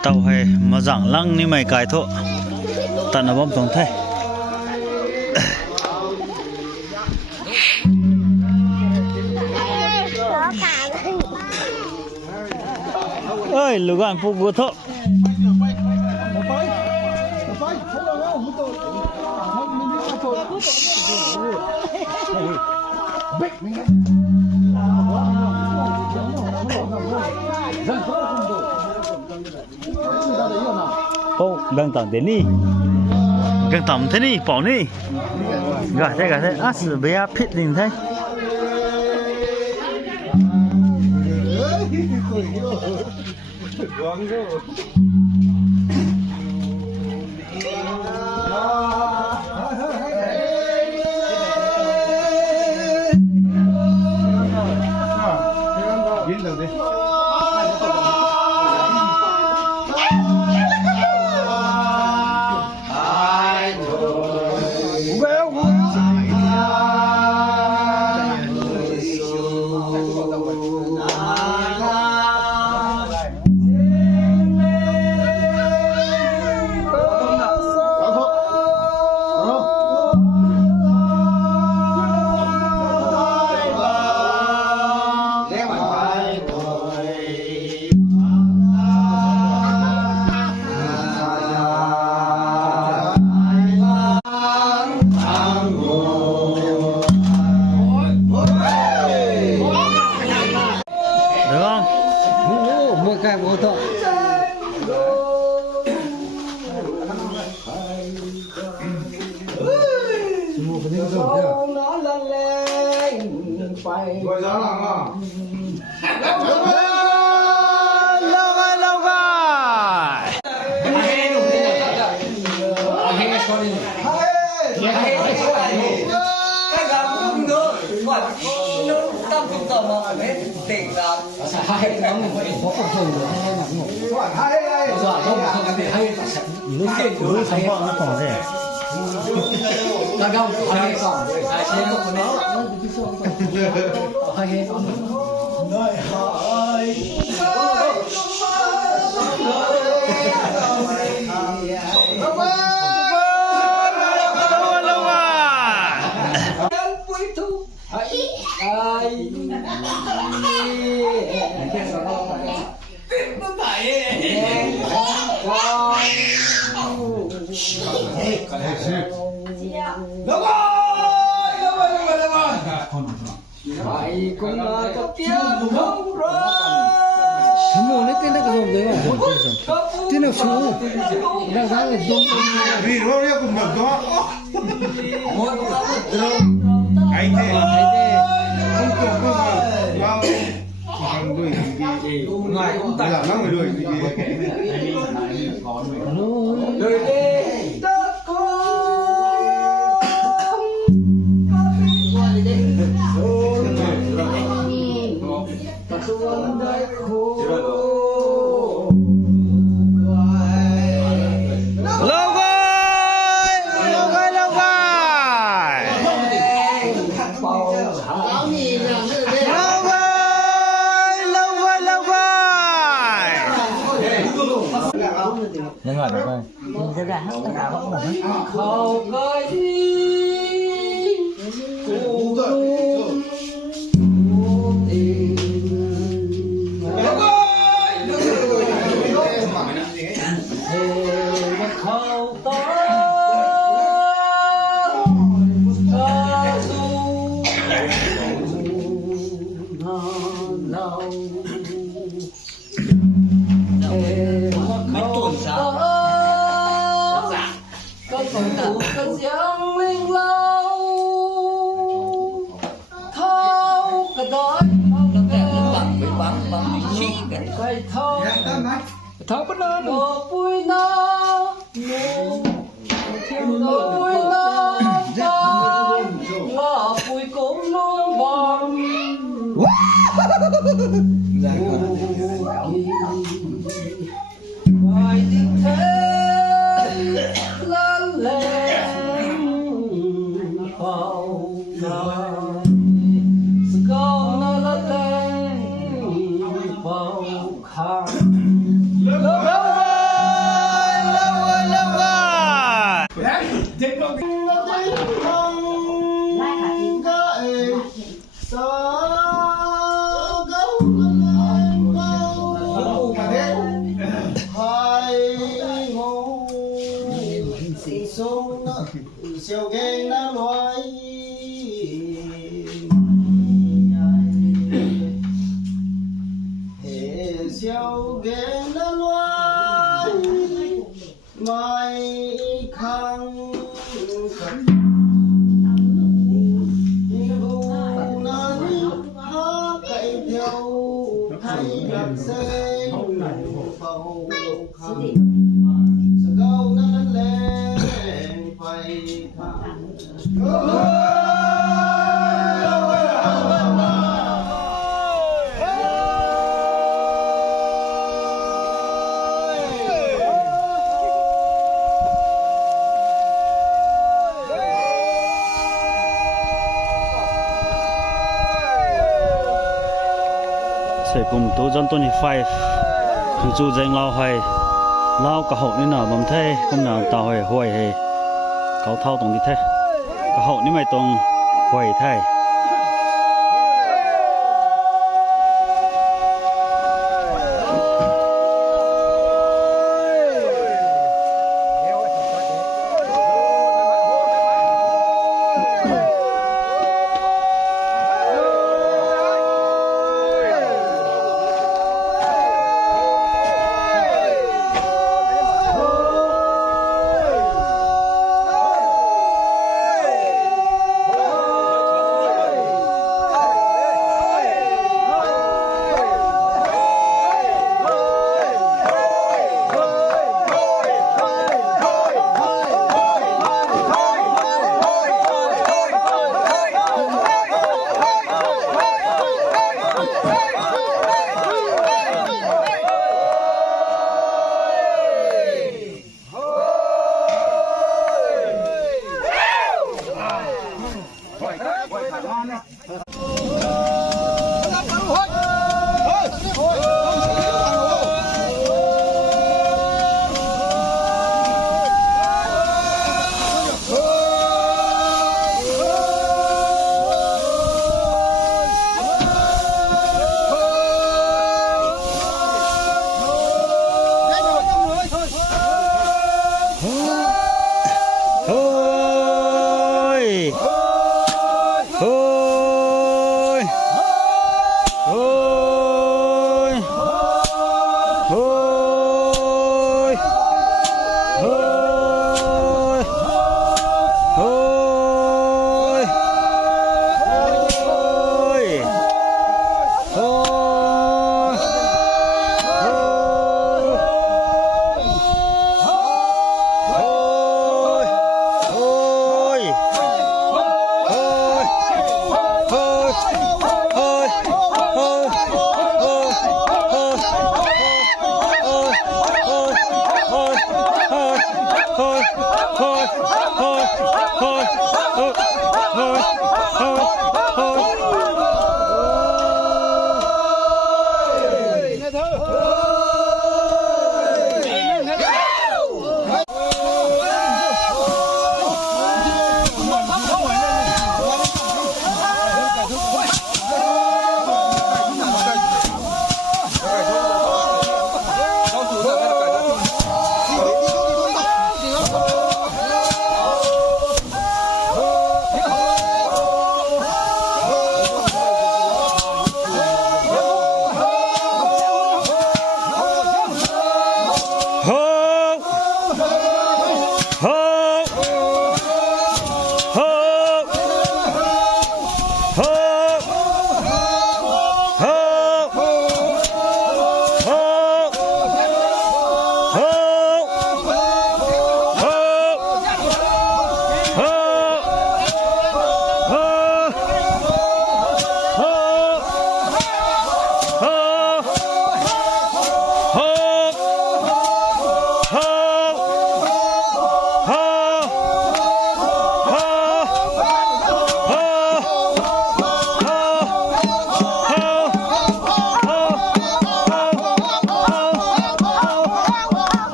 เต่าให้มาจังลังนี่ไม่กายโทตันบ่ต้องไทยเอ้ยลูกอันพวกกูโทô gần tầm thế này gần tầm thế này bỏ đi gạt thế á sự bé phết đình thế Go! 小给那来，嘿，小给那来，买康康。sẽ cùng tố dân 25 คือจูเจงเราให้เรากระหกนี่น่ะบ่มเท่กุมน่ะตาห้อยห้วยให้เขาเท่าตรงนี้แท้กระหกนี่ไม่ตรงห้วยแท้เ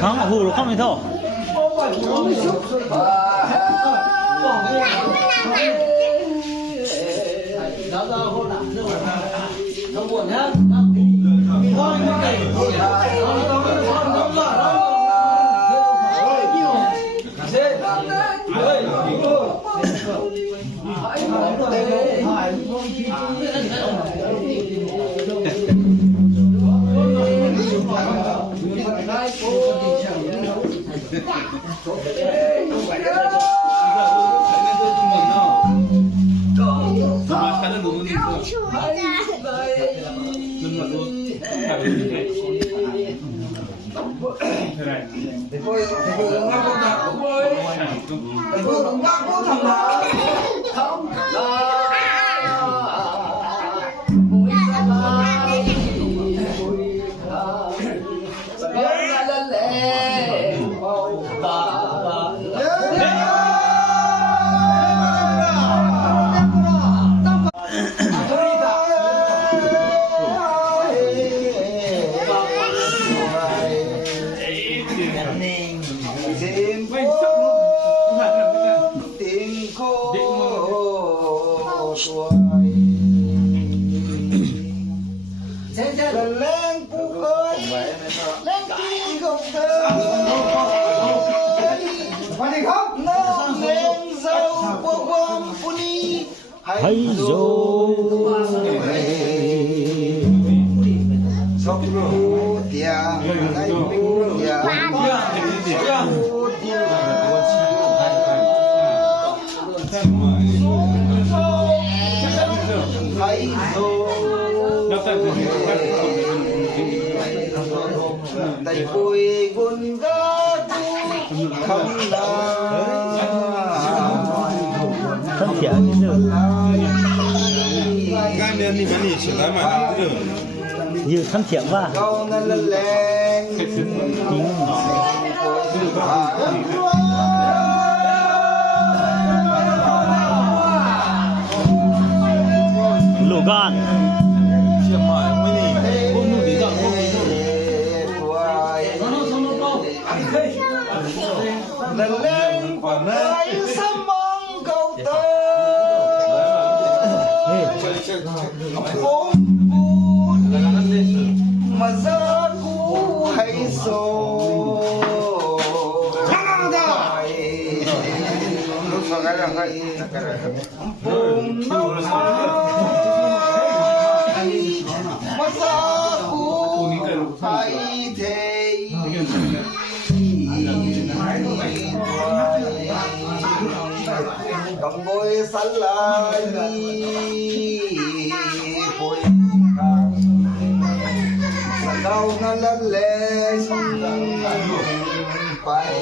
康虎路看没透。Hãy dỗ sóc lúa tiang hãy lúa tiang hãy dỗ tay vui buồn gã không là thân thiện như thế như thân thiện quá lũ gan lần lên quay sắm mong cầu tơ ôm mà ra cũ hay số ôm nó mà ra cũ hay thế cầm bôi sắn lại bôi sắn đau nó lên lên phải